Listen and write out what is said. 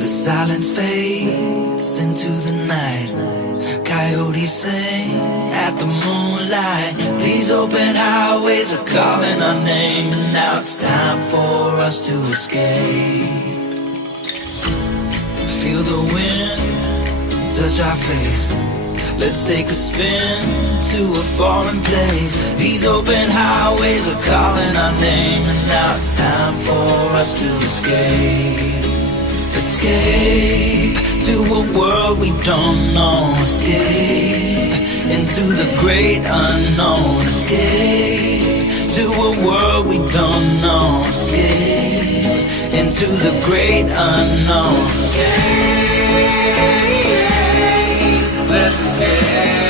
The silence fades into the night. Coyotes sing at the moonlight. These open highways are calling our name, and now it's time for us to escape. Feel the wind touch our face. Let's take a spin to a foreign place. These open highways are calling our name, and now it's time for us to escape. Escape to a world we don't know. Escape into the great unknown. Escape to a world we don't know. Escape into the great unknown. Escape, let's escape.